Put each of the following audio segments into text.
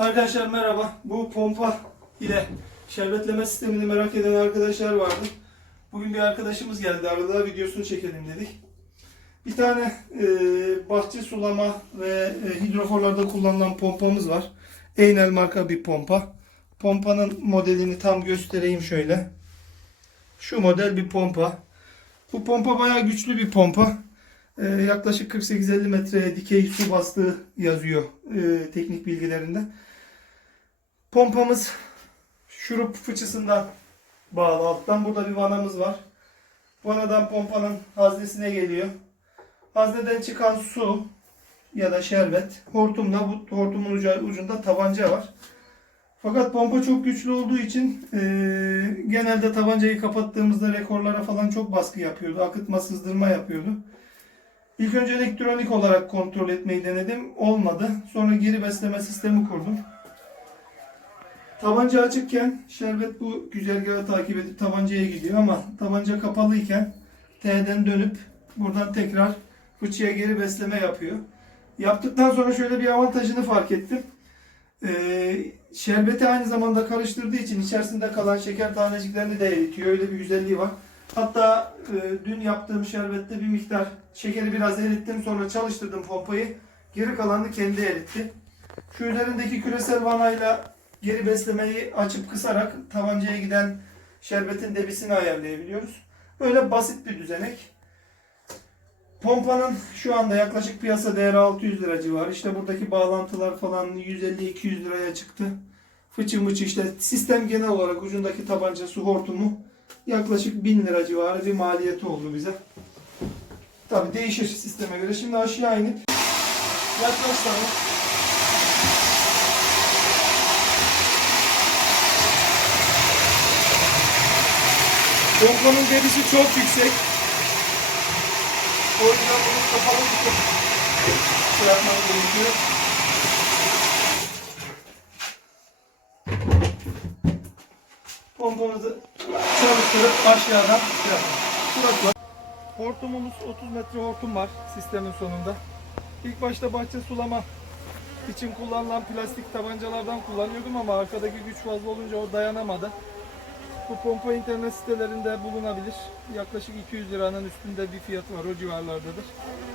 Arkadaşlar merhaba. Bu pompa ile şerbetleme sistemini merak eden arkadaşlar vardı. Bugün bir arkadaşımız geldi. Arada videosunu çekelim dedik. Bir tane e, bahçe sulama ve e, hidroforlarda kullanılan pompamız var. Einel marka bir pompa. Pompanın modelini tam göstereyim şöyle. Şu model bir pompa. Bu pompa bayağı güçlü bir pompa. Ee, yaklaşık 48-50 metreye dikey su bastığı yazıyor e, teknik bilgilerinde. Pompamız şurup fıçısından bağlı alttan. Burada bir vanamız var. Vanadan pompanın haznesine geliyor. Hazneden çıkan su ya da şerbet hortumla bu hortumun ucu- ucunda tabanca var. Fakat pompa çok güçlü olduğu için e, genelde tabancayı kapattığımızda rekorlara falan çok baskı yapıyordu. Akıtma sızdırma yapıyordu. İlk önce elektronik olarak kontrol etmeyi denedim. Olmadı. Sonra geri besleme sistemi kurdum. Tabanca açıkken şerbet bu güzergahı takip edip tabancaya gidiyor ama tabanca kapalıyken T'den dönüp buradan tekrar fıçıya geri besleme yapıyor. Yaptıktan sonra şöyle bir avantajını fark ettim. Ee, şerbeti aynı zamanda karıştırdığı için içerisinde kalan şeker taneciklerini de eritiyor. Öyle bir güzelliği var. Hatta e, dün yaptığım şerbette bir miktar şekeri biraz erittim. Sonra çalıştırdım pompayı. Geri kalanını kendi eritti. Şu üzerindeki küresel vanayla geri beslemeyi açıp kısarak tabancaya giden şerbetin debisini ayarlayabiliyoruz. Böyle basit bir düzenek. Pompanın şu anda yaklaşık piyasa değeri 600 lira civarı. İşte buradaki bağlantılar falan 150-200 liraya çıktı. Fıçı mıçı işte sistem genel olarak ucundaki tabanca su hortumu yaklaşık 1000 lira civarı bir maliyeti oldu bize. Tabi değişir sisteme göre. Şimdi aşağı inip yaklaşsana. Pompanın debisi çok yüksek. O yüzden bunu kapalı tutup şey yapmam gerekiyor. Pompamızı çalıştırıp aşağıdan şey. Hortumumuz 30 metre hortum var sistemin sonunda. İlk başta bahçe sulama için kullanılan plastik tabancalardan kullanıyordum ama arkadaki güç fazla olunca o dayanamadı. Bu pompa internet sitelerinde bulunabilir. Yaklaşık 200 liranın üstünde bir fiyatı var. O civarlardadır.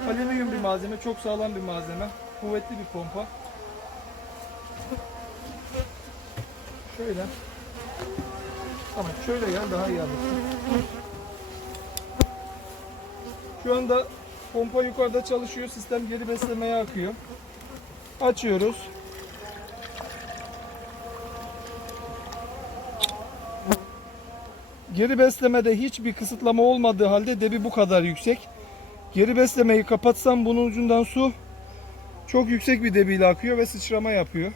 Alüminyum bir malzeme. Çok sağlam bir malzeme. Kuvvetli bir pompa. Şöyle. Tamam şöyle gel daha iyi anlaşılır. Şu anda pompa yukarıda çalışıyor. Sistem geri beslemeye akıyor. Açıyoruz. Geri beslemede hiçbir kısıtlama olmadığı halde debi bu kadar yüksek. Geri beslemeyi kapatsam bunun ucundan su çok yüksek bir debiyle akıyor ve sıçrama yapıyor.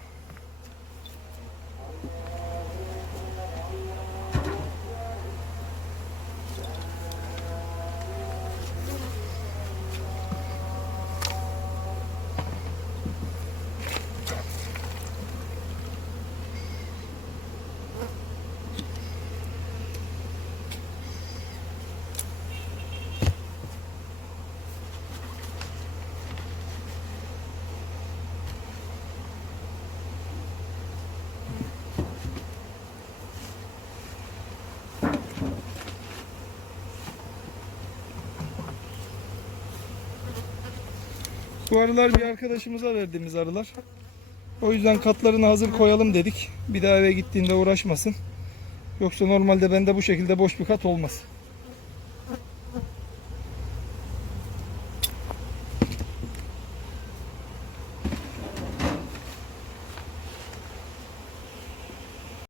Bu arılar bir arkadaşımıza verdiğimiz arılar. O yüzden katlarını hazır koyalım dedik. Bir daha eve gittiğinde uğraşmasın. Yoksa normalde bende bu şekilde boş bir kat olmaz.